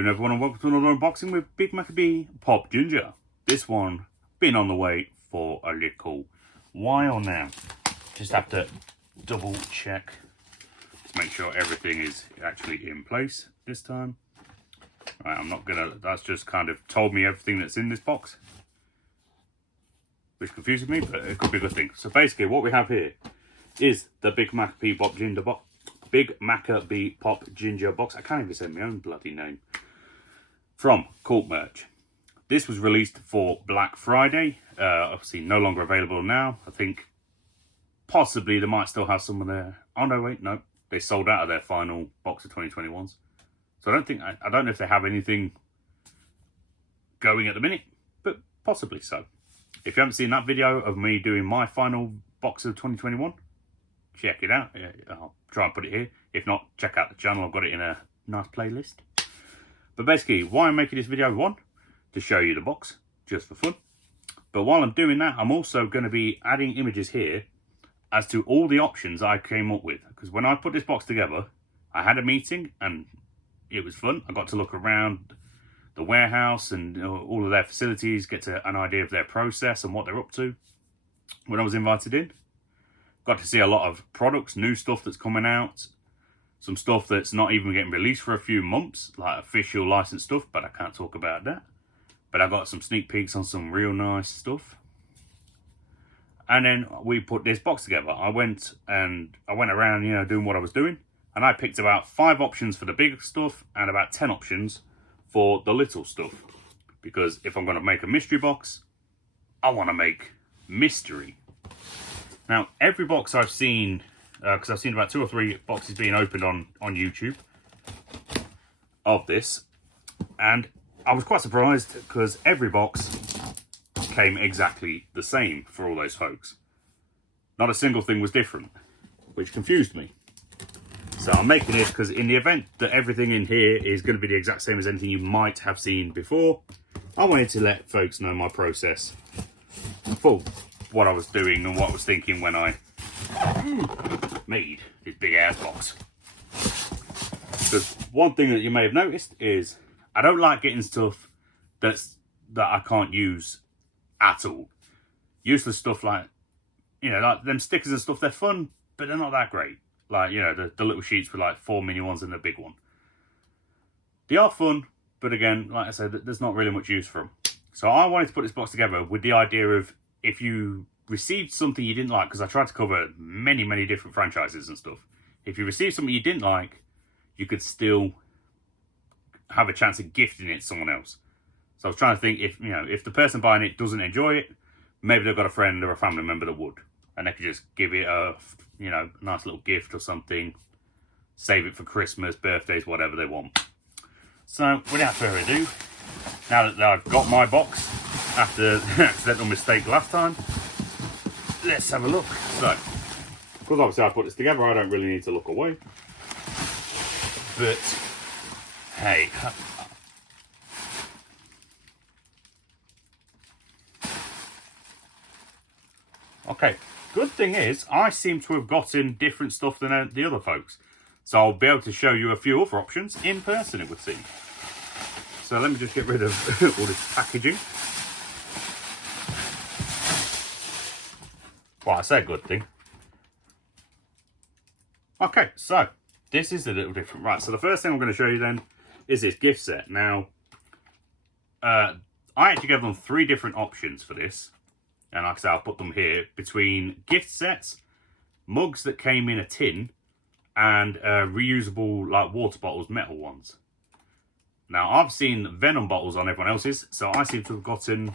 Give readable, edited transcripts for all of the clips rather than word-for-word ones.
afternoon everyone and welcome to another unboxing with Big Maccabee Pop Ginger. This one been on the way for a little while now. Just have to double check to make sure everything is actually in place this time. Right, I'm not gonna, that's just kind of told me everything that's in this box, which confuses me, but it could be a good thing. So basically what we have here is the Big Maccabee Pop Ginger box. Big Maccabee Pop Ginger box. I can't even say my own bloody name. From Kart merch. This was released for Black Friday. Obviously no longer available now. I think possibly they might still have some of their... Oh no, wait, no. They sold out of their final box of 2021s. So I don't know if they have anything going at the minute, but possibly so. If you haven't seen that video of me doing my final box of 2021, check it out. I'll try and put it here. If not, check out the channel. I've got it in a nice playlist. But basically, why I'm making this video, one, to show you the box, just for fun. But while I'm doing that, I'm also going to be adding images here as to all the options I came up with. Because when I put this box together, I had a meeting and it was fun. I got to look around the warehouse and all of their facilities, get to an idea of their process and what they're up to when I was invited in. Got to see a lot of products, new stuff that's coming out, some stuff that's not even getting released for a few months, like official licensed stuff, but I can't talk about that. But I got some sneak peeks on some real nice stuff. And then we put this box together. I went around, you know, doing what I was doing, and I picked about 5 options for the big stuff and about 10 options for the little stuff. Because if I'm going to make a mystery box, I want to make mystery. Now, every box I've seen, because I've seen about 2 or 3 boxes being opened on YouTube of this, and I was quite surprised because every box came exactly the same for all those folks. Not a single thing was different, which confused me. So I'm making this because in the event that everything in here is going to be the exact same as anything you might have seen before, I wanted to let folks know my process for what I was doing and what I was thinking when I made this big ass box. Because one thing that you may have noticed is I don't like getting stuff that I can't use at all. Useless stuff like, you know, like them stickers and stuff, they're fun, but they're not that great. Like, you know, the little sheets with like 4 mini ones and the big one. They are fun, but again, like I said, there's not really much use for them. So I wanted to put this box together with the idea of if you received something you didn't like, because I tried to cover many, many different franchises and stuff. If you received something you didn't like, you could still have a chance of gifting it to someone else. So I was trying to think if, you know, if the person buying it doesn't enjoy it, maybe they've got a friend or a family member that would. And they could just give it a, you know, nice little gift or something. Save it for Christmas, birthdays, whatever they want. So without further ado, now that I've got my box, after the accidental mistake last time, let's have a look. So, because obviously I put this together, I don't really need to look away. But, hey. Okay, good thing is, I seem to have gotten different stuff than the other folks. So I'll be able to show you a few other options in person, it would seem. So let me just get rid of all this packaging. Well, I say a good thing. Okay, so this is a little different. Right, so the first thing I'm going to show you then is this gift set. Now, I actually gave them 3 different options for this. And like I said, I'll put them here between gift sets, mugs that came in a tin, and reusable like water bottles, metal ones. Now, I've seen Venom bottles on everyone else's, so I seem to have gotten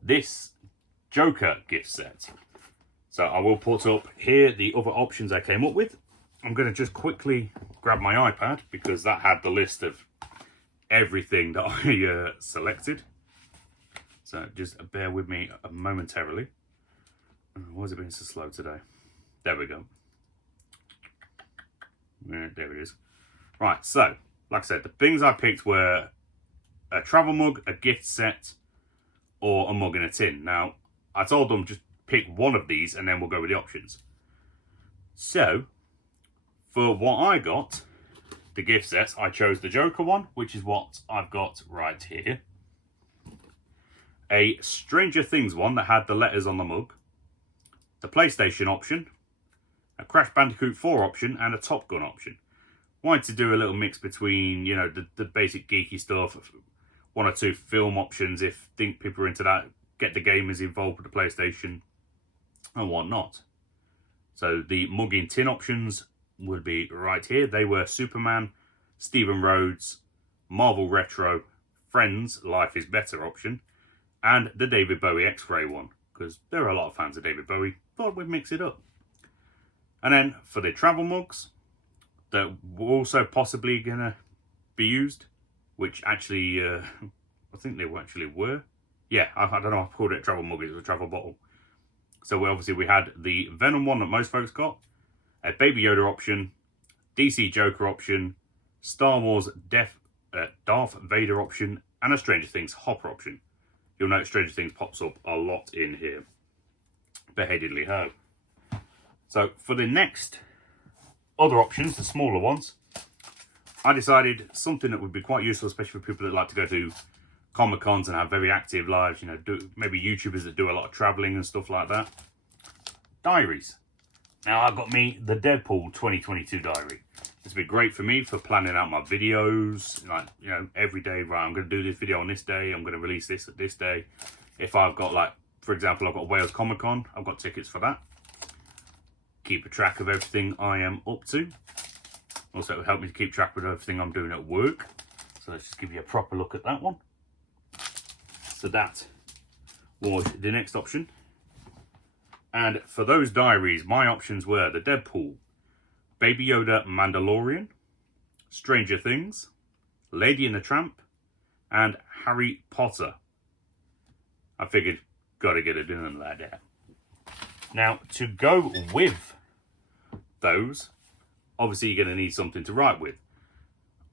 this Joker gift set. So I will put up here the other options I came up with. I'm going to just quickly grab my iPad because that had the list of everything that I selected. So just bear with me momentarily. Why is it being so slow today? There we go. Yeah, there it is. Right, so like I said, the things I picked were a travel mug, a gift set, or a mug in a tin. Now, I told them just pick one of these and then we'll go with the options. So, for what I got, the gift sets, I chose the Joker one, which is what I've got right here. A Stranger Things one that had the letters on the mug. The PlayStation option. A Crash Bandicoot 4 option and a Top Gun option. Wanted to do a little mix between, you know, the basic geeky stuff, one or two film options if people are into that, get the gamers involved with the PlayStation and whatnot. So the mug in tin options would be right here. They were Superman, Stephen Rhodes, Marvel Retro, Friends, Life is Better option, and the David Bowie X-Ray one, because there are a lot of fans of David Bowie. Thought we'd mix it up. And then for the travel mugs that were also possibly going to be used, which actually, I think they actually were. Yeah, I don't know, I've called it a travel mug, it was a travel bottle. So we had the Venom one that most folks got, a Baby Yoda option, DC Joker option, Star Wars Darth Vader option, and a Stranger Things Hopper option. You'll note Stranger Things pops up a lot in here. Beheadedly ho. So for the next other options, the smaller ones, I decided something that would be quite useful, especially for people that like to go to Comic-Cons and have very active lives, you know, maybe YouTubers that do a lot of traveling and stuff like that. Diaries. Now I've got me the Deadpool 2022 diary. This would be great for me for planning out my videos, like, you know, every day, right, I'm going to do this video on this day, I'm going to release this at this day. If I've got, like, for example, I've got Wales Comic-Con, I've got tickets for that. Keep a track of everything I am up to. Also, it will help me to keep track of everything I'm doing at work. So let's just give you a proper look at that one. So that was the next option. And for those diaries, my options were the Deadpool, Baby Yoda Mandalorian, Stranger Things, Lady and the Tramp, and Harry Potter. I figured, gotta get it in like that. Now, to go with those, obviously you're going to need something to write with.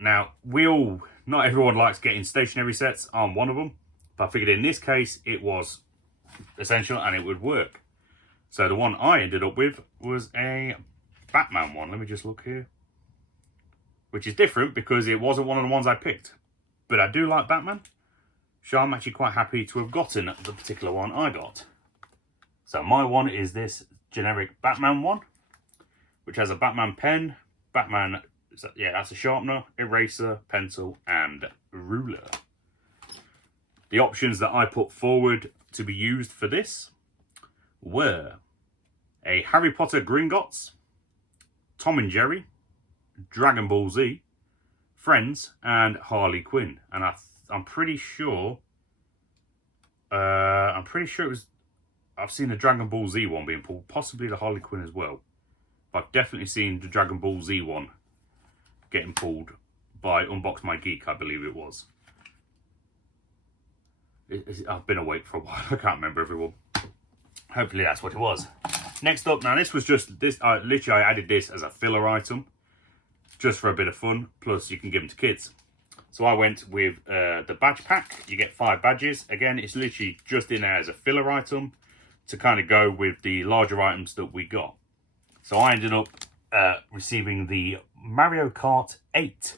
Now, not everyone likes getting stationery sets. I'm one of them. But I figured in this case, it was essential and it would work. So the one I ended up with was a Batman one. Let me just look here. Which is different because it wasn't one of the ones I picked. But I do like Batman. So I'm actually quite happy to have gotten the particular one I got. So my one is this generic Batman one, which has a Batman pen, Batman, yeah, that's a sharpener, eraser, pencil, and ruler. The options that I put forward to be used for this were a Harry Potter Gringotts, Tom and Jerry, Dragon Ball Z, Friends, and Harley Quinn. And I'm pretty sure it was. I've seen the Dragon Ball Z one being pulled, possibly the Harley Quinn as well. But I've definitely seen the Dragon Ball Z one getting pulled by Unbox My Geek, I believe it was. I've been awake for a while, I can't remember everyone. Hopefully that's what it was. Next up, now this was just, I added this as a filler item, just for a bit of fun, plus you can give them to kids. So I went with the badge pack. You get 5 badges. Again, it's literally just in there as a filler item to kind of go with the larger items that we got. So I ended up receiving the Mario Kart 8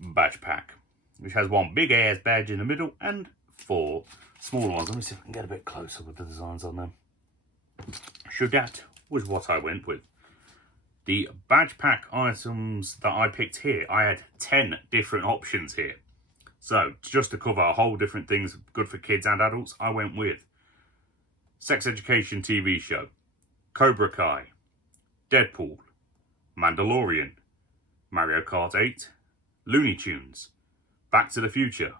badge pack, which has one big ass badge in the middle and 4 small ones. Let me see if I can get a bit closer with the designs on them. So that was what I went with. The badge pack items that I picked here, I had 10 different options here. So just to cover a whole different things good for kids and adults, I went with Sex Education TV show, Cobra Kai, Deadpool, Mandalorian, Mario Kart 8, Looney Tunes, Back to the Future,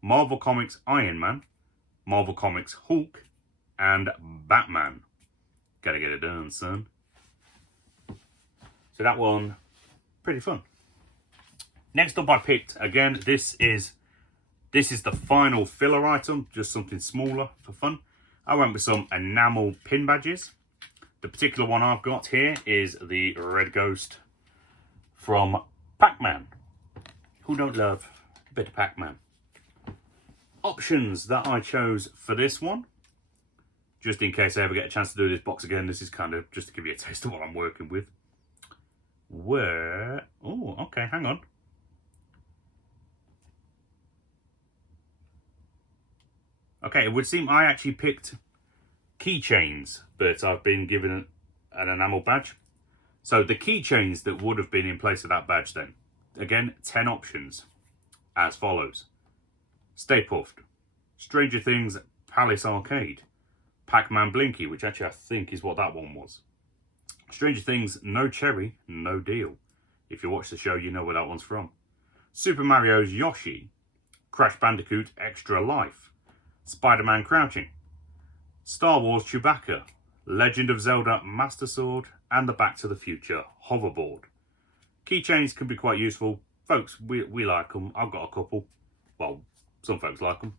Marvel Comics Iron Man, Marvel Comics Hulk, and Batman. Gotta get it done, son. So that one, pretty fun. Next up I picked, again, this is the final filler item, just something smaller for fun. I went with some enamel pin badges. The particular one I've got here is the Red Ghost from Pac-Man. Who don't love a bit of Pac-Man? Options that I chose for this one, just in case I ever get a chance to do this box again, this is kind of just to give you a taste of what I'm working with. were... Oh, okay, hang on. Okay, it would seem I actually picked keychains, but I've been given an enamel badge. So the keychains that would have been in place of that badge then. Again, 10 options as follows. Stay Puffed, Stranger Things Palace Arcade, Pac-Man Blinky, which actually I think is what that one was. Stranger Things No Cherry, No Deal. If you watch the show, you know where that one's from. Super Mario's Yoshi, Crash Bandicoot Extra Life, Spider-Man Crouching, Star Wars Chewbacca, Legend of Zelda Master Sword, and the Back to the Future hoverboard. Keychains can be quite useful. Folks, we like them. I've got a couple. Well, some folks like them.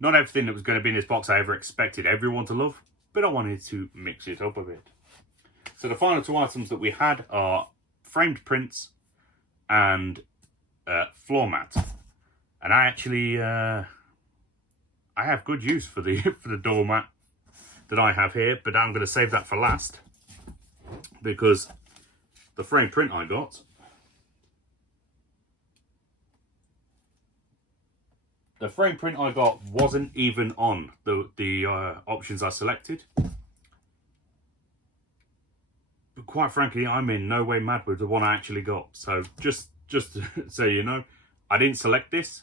Not everything that was going to be in this box I ever expected everyone to love, but I wanted to mix it up a bit. So the final two items that we had are framed prints and floor mat. And I actually I have good use for the doormat that I have here, but I'm going to save that for last because the frame print I got wasn't even on the options I selected. But quite frankly, I'm in no way mad with the one I actually got. So just so you know, I didn't select this,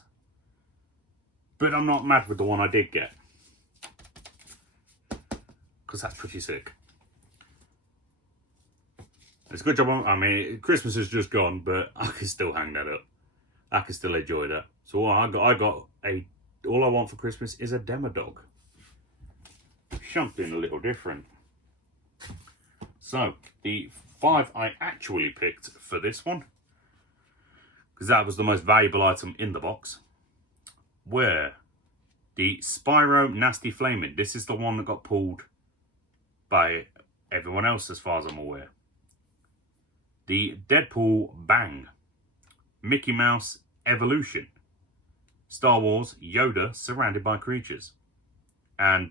but I'm not mad with the one I did get, because that's pretty sick. It's a good job. I mean, Christmas has just gone, but I can still hang that up. I can still enjoy that. So all I want for Christmas is a Demodog. Something a little different. So the 5 I actually picked for this one, because that was the most valuable item in the box, were the Spyro Nasty Flaming. This is the one that got pulled by everyone else as far as I'm aware. The Deadpool Bang, Mickey Mouse Evolution, Star Wars Yoda Surrounded by Creatures, and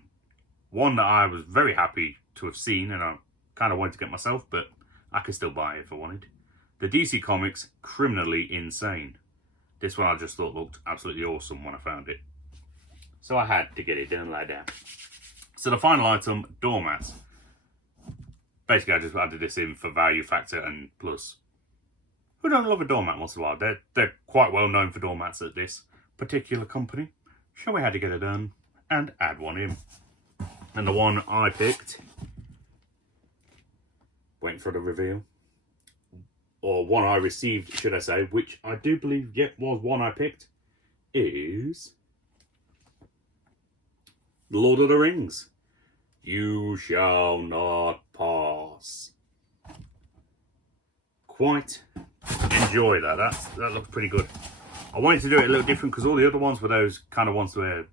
one that I was very happy to have seen and I kind of wanted to get myself, but I could still buy it if I wanted. The DC Comics Criminally Insane. This one I just thought looked absolutely awesome when I found it, so I had to get it done like that. So the final item, Doormats. Basically, I just added this in for value factor and plus. Who don't love a doormat once in a while? They're quite well known for doormats at this particular company. So we had to get it done and add one in. And the one I picked, waiting for the reveal, or one I received, should I say, which I do believe was one I picked, is Lord of the Rings. You shall not pass. Quite enjoy that. That looks pretty good. I wanted to do it a little different because all the other ones were those kind of ones where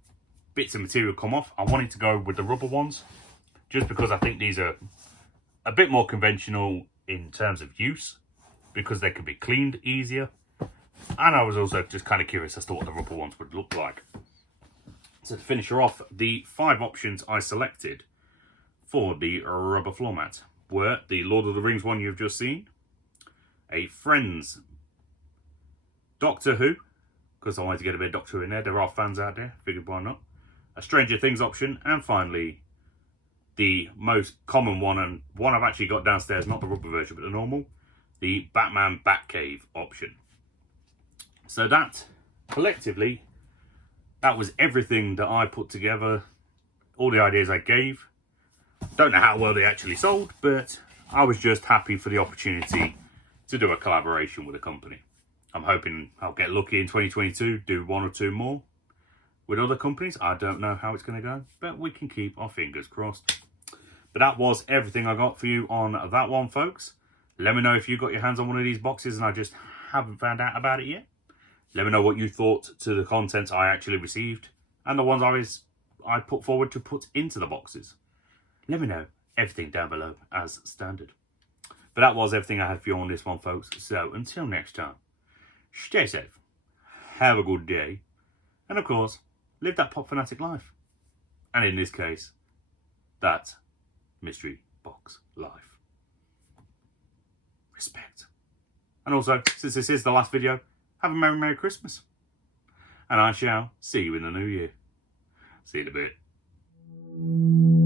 bits of material come off. I wanted to go with the rubber ones just because I think these are a bit more conventional in terms of use because they can be cleaned easier. And I was also just kind of curious as to what the rubber ones would look like. So to finish her off, the 5 options I selected for the rubber floor mat were the Lord of the Rings one you've just seen, a Friends Doctor Who, because I wanted to get a bit of Doctor Who in there. There are fans out there, figured why not. A Stranger Things option, and finally the most common one, and one I've actually got downstairs, not the rubber version but the normal, the Batman Batcave option. So that collectively, that was everything that I put together, all the ideas I gave. Don't know how well they actually sold, but I was just happy for the opportunity to do a collaboration with a company. I'm hoping I'll get lucky in 2022, do 1 or 2 more with other companies. I don't know how it's going to go, but we can keep our fingers crossed. But that was everything I got for you on that one, folks. Let me know if you got your hands on one of these boxes and I just haven't found out about it yet. Let me know what you thought to the contents I actually received and the ones I put forward to put into the boxes. Let me know everything down below as standard. But that was everything I had for you on this one, folks. So until next time, stay safe, have a good day, and of course, live that pop fanatic life. And in this case, that mystery box life. Respect. And also, since this is the last video, have a Merry, Merry Christmas. And I shall see you in the new year. See you in a bit.